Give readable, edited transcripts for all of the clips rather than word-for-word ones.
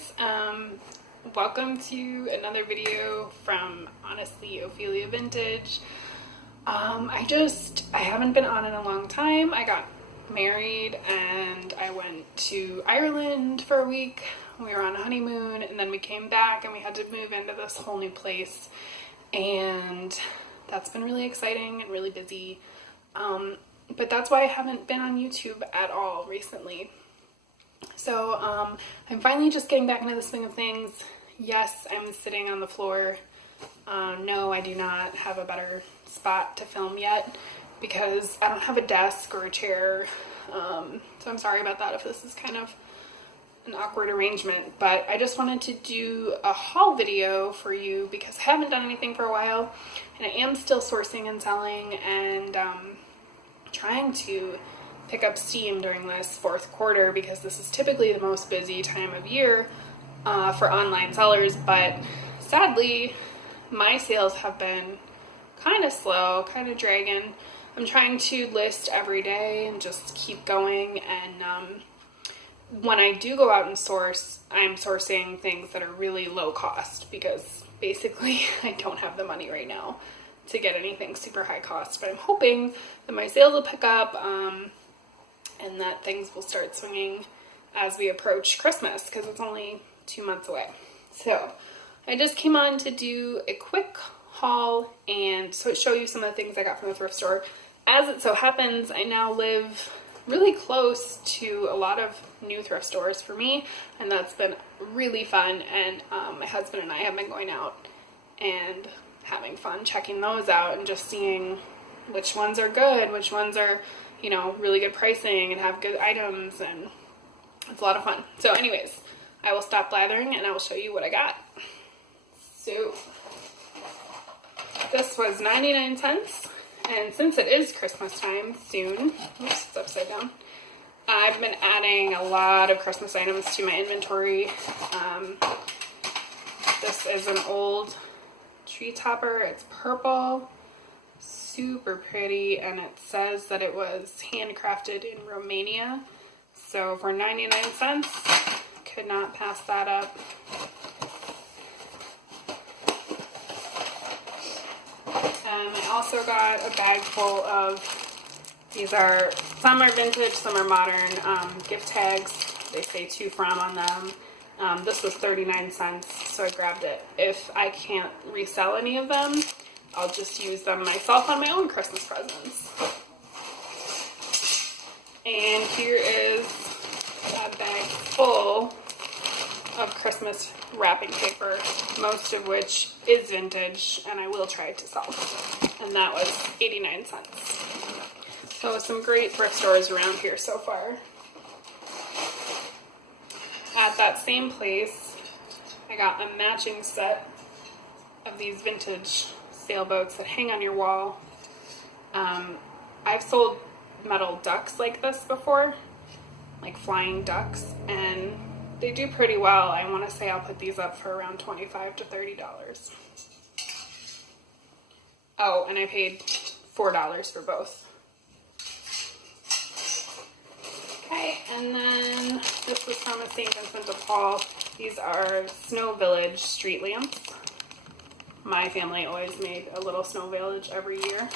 guys, welcome to another video from honestly Ophelia Vintage. I haven't been on in a long time. I got married and I went to Ireland for a week. We were on a honeymoon and then we came back and we had to move into this whole new place, and that's been really exciting and really busy. But that's why I haven't been on YouTube at all recently. So I'm finally just getting back into the swing of things. Yes, I'm sitting on the floor. No, I do not have a better spot to film yet because I don't have a desk or a chair. So I'm sorry about that if this is kind of an awkward arrangement, but I just wanted to do a haul video for you because I haven't done anything for a while, and I am still sourcing and selling and trying to pick up steam during this fourth quarter because this is typically the most busy time of year for online sellers, but sadly my sales have been kind of slow, kind of dragging. I'm trying to list every day and just keep going, and when I do go out and source, I'm sourcing things that are really low cost because basically I don't have the money right now to get anything super high cost, but I'm hoping that my sales will pick up and that things will start swinging as we approach Christmas because it's only 2 months away. So I just came on to do a quick haul and show you some of the things I got from the thrift store. As it so happens, I now live really close to a lot of new thrift stores for me, and that's been really fun. And my husband and I have been going out and having fun checking those out and just seeing which ones are good, which ones are, you know, really good pricing and have good items, and it's a lot of fun. So anyways, I will stop blathering and I will show you what I got. So this was 99 cents, and since it is Christmas time soon, oops, it's upside down, I've been adding a lot of Christmas items to my inventory. This is an old tree topper. It's purple, super pretty, and it says that it was handcrafted in Romania. So for 99 cents, could not pass that up. I also got a bag full of, some are vintage, some are modern, gift tags. They say to from on them. This was 39 cents, so I grabbed it. If I can't resell any of them, I'll just use them myself on my own Christmas presents. And here is a bag full of Christmas wrapping paper, most of which is vintage, and I will try to sell. And that was 89 cents. So some great thrift stores around here so far. At that same place, I got a matching set of these vintage sailboats that hang on your wall. I've sold metal ducks like this before, like flying ducks, and they do pretty well. I want to say I'll put these up for around $25 to $30. Oh, and I paid $4 for both. Okay, and then this was from a St. Vincent de Paul. These are Snow Village street lamps. My family always made a little Snow Village every year.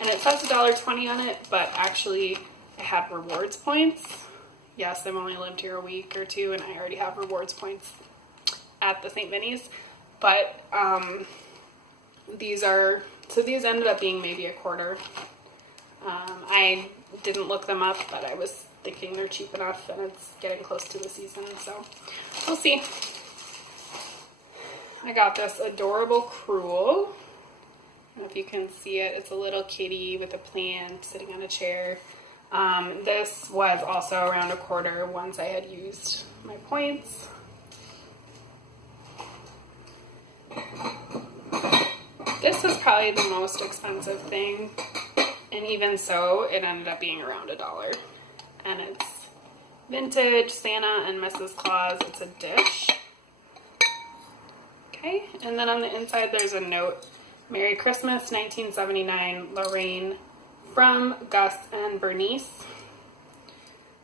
And it says $1.20 on it, but actually I had rewards points. Yes, I've only lived here a week or two and I already have rewards points at the St. Vinny's. But these ended up being maybe a quarter. I didn't look them up, but I was thinking they're cheap enough and it's getting close to the season, so we'll see. I got this adorable Cruel. I don't know if you can see it. It's a little kitty with a plant sitting on a chair. This was also around a quarter once I had used my points. This was probably the most expensive thing, and even so, it ended up being around $1. And it's vintage Santa and Mrs. Claus. It's a dish. Okay, and then on the inside there's a note. Merry Christmas, 1979, Lorraine, from Gus and Bernice.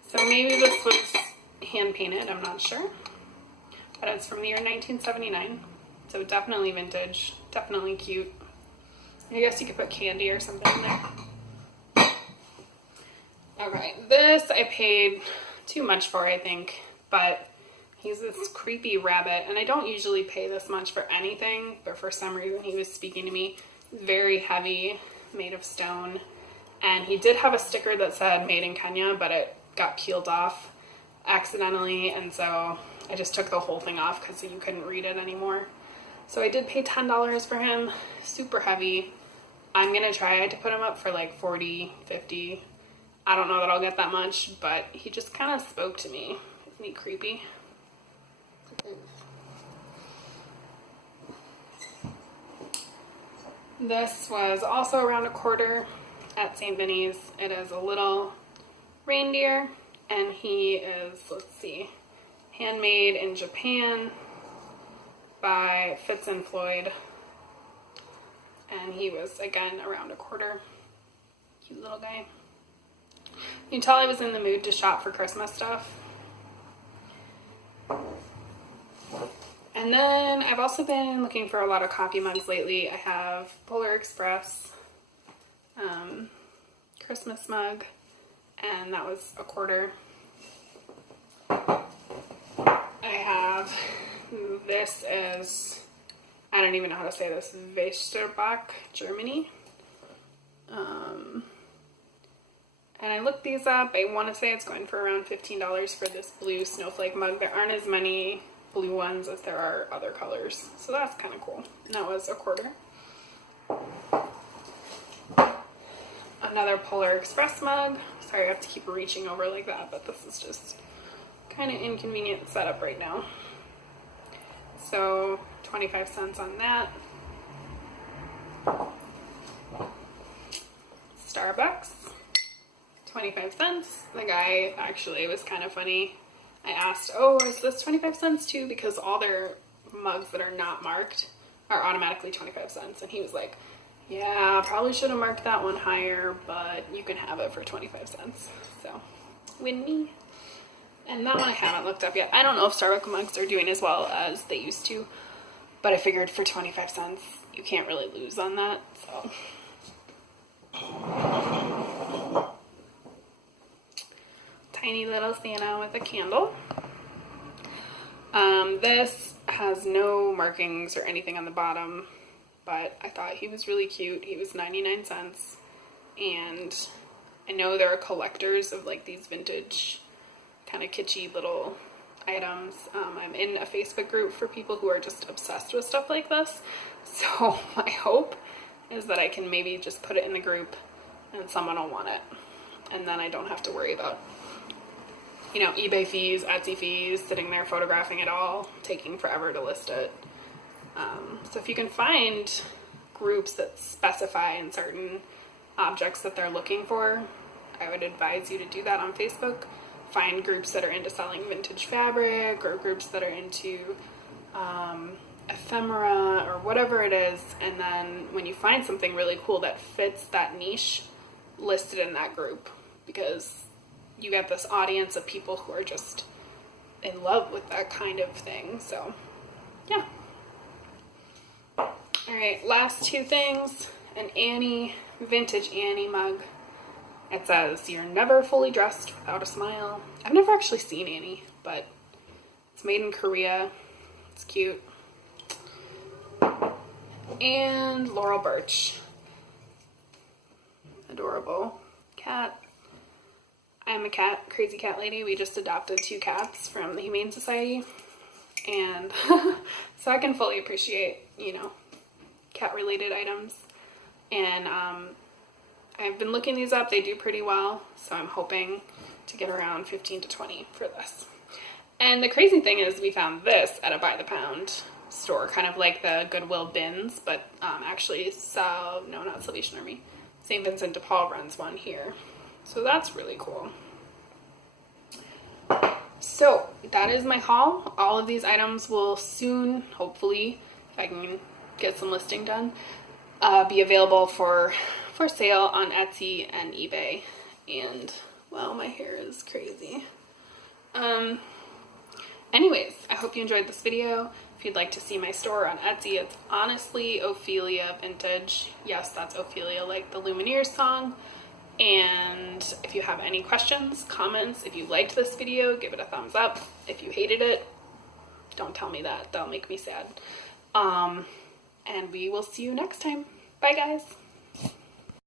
So maybe this was hand painted, I'm not sure. But It's from the year 1979. So definitely vintage, definitely cute. I guess you could put candy or something in there. Okay, this I paid too much for, I think, but he's this creepy rabbit, and I don't usually pay this much for anything, but for some reason he was speaking to me. Very heavy, made of stone, and he did have a sticker that said made in Kenya, but it got peeled off accidentally, and so I just took the whole thing off because you couldn't read it anymore. So I did pay $10 for him. Super heavy. I'm gonna try to put him up for like 40, 50. I don't know that I'll get that much, but he just kind of spoke to me. Isn't he creepy? This was also around $1 at St. Vinny's. It is a little reindeer, and he is, let's see, handmade in Japan by Fitz and Floyd, and he was again around $1. Cute little guy. You can tell I was in the mood to shop for Christmas stuff. And then I've also been looking for a lot of coffee mugs lately. I have Polar Express Christmas mug, and that was $1. I have, this is, I don't even know how to say this, Westerbach, Germany. And I looked these up. I want to say it's going for around $15 for this blue snowflake mug. There aren't as many blue ones as there are other colors, so that's kind of cool. And that was $1. Another Polar Express mug. Sorry, I have to keep reaching over like that, but this is just kind of inconvenient setup right now. So 25 cents on that. Starbucks, 25 cents. The guy actually was kind of funny. I asked, oh, is this 25 cents too? Because all their mugs that are not marked are automatically 25 cents. And he was like, yeah, probably should have marked that one higher, but you can have it for 25 cents. So, win me. And that one I haven't looked up yet. I don't know if Starbucks mugs are doing as well as they used to, but I figured for 25 cents, you can't really lose on that, so. Tiny little Santa with a candle. This has no markings or anything on the bottom, but I thought he was really cute. He was 99 cents, and I know there are collectors of like these vintage kind of kitschy little items. I'm in a Facebook group for people who are just obsessed with stuff like this, so my hope is that I can maybe just put it in the group and someone will want it, and then I don't have to worry about, you know, eBay fees, Etsy fees, sitting there photographing it all, taking forever to list it. So if you can find groups that specify in certain objects that they're looking for, I would advise you to do that on Facebook. Find groups that are into selling vintage fabric, or groups that are into ephemera or whatever it is, and then when you find something really cool that fits that niche, list it in that group, because you get this audience of people who are just in love with that kind of thing. So yeah. Alright, last two things. An Annie, vintage Annie mug. It says, "You're never fully dressed without a smile." I've never actually seen Annie, but it's made in Korea. It's cute. And Laurel Birch. Adorable cat. I'm a crazy cat lady. We just adopted 2 cats from the Humane Society. And so I can fully appreciate, you know, cat-related items. And I've been looking these up. They do pretty well. So I'm hoping to get around 15 to 20 for this. And the crazy thing is we found this at a by the pound store, kind of like the Goodwill bins, but actually, no, not Salvation Army. St. Vincent de Paul runs one here. So that's really cool. So that is my haul. All of these items will soon, hopefully, if I can get some listing done, be available for sale on Etsy and eBay. And, well, my hair is crazy. And Anyways, I hope you enjoyed this video. If you'd like to see my store on Etsy, it's honestly Ophelia Vintage. Yes, that's Ophelia, like the Lumineers song. And if you have any questions, comments, if you liked this video, give it a thumbs up. If you hated it, don't tell me that. That'll make me sad. And we will see you next time. Bye, guys.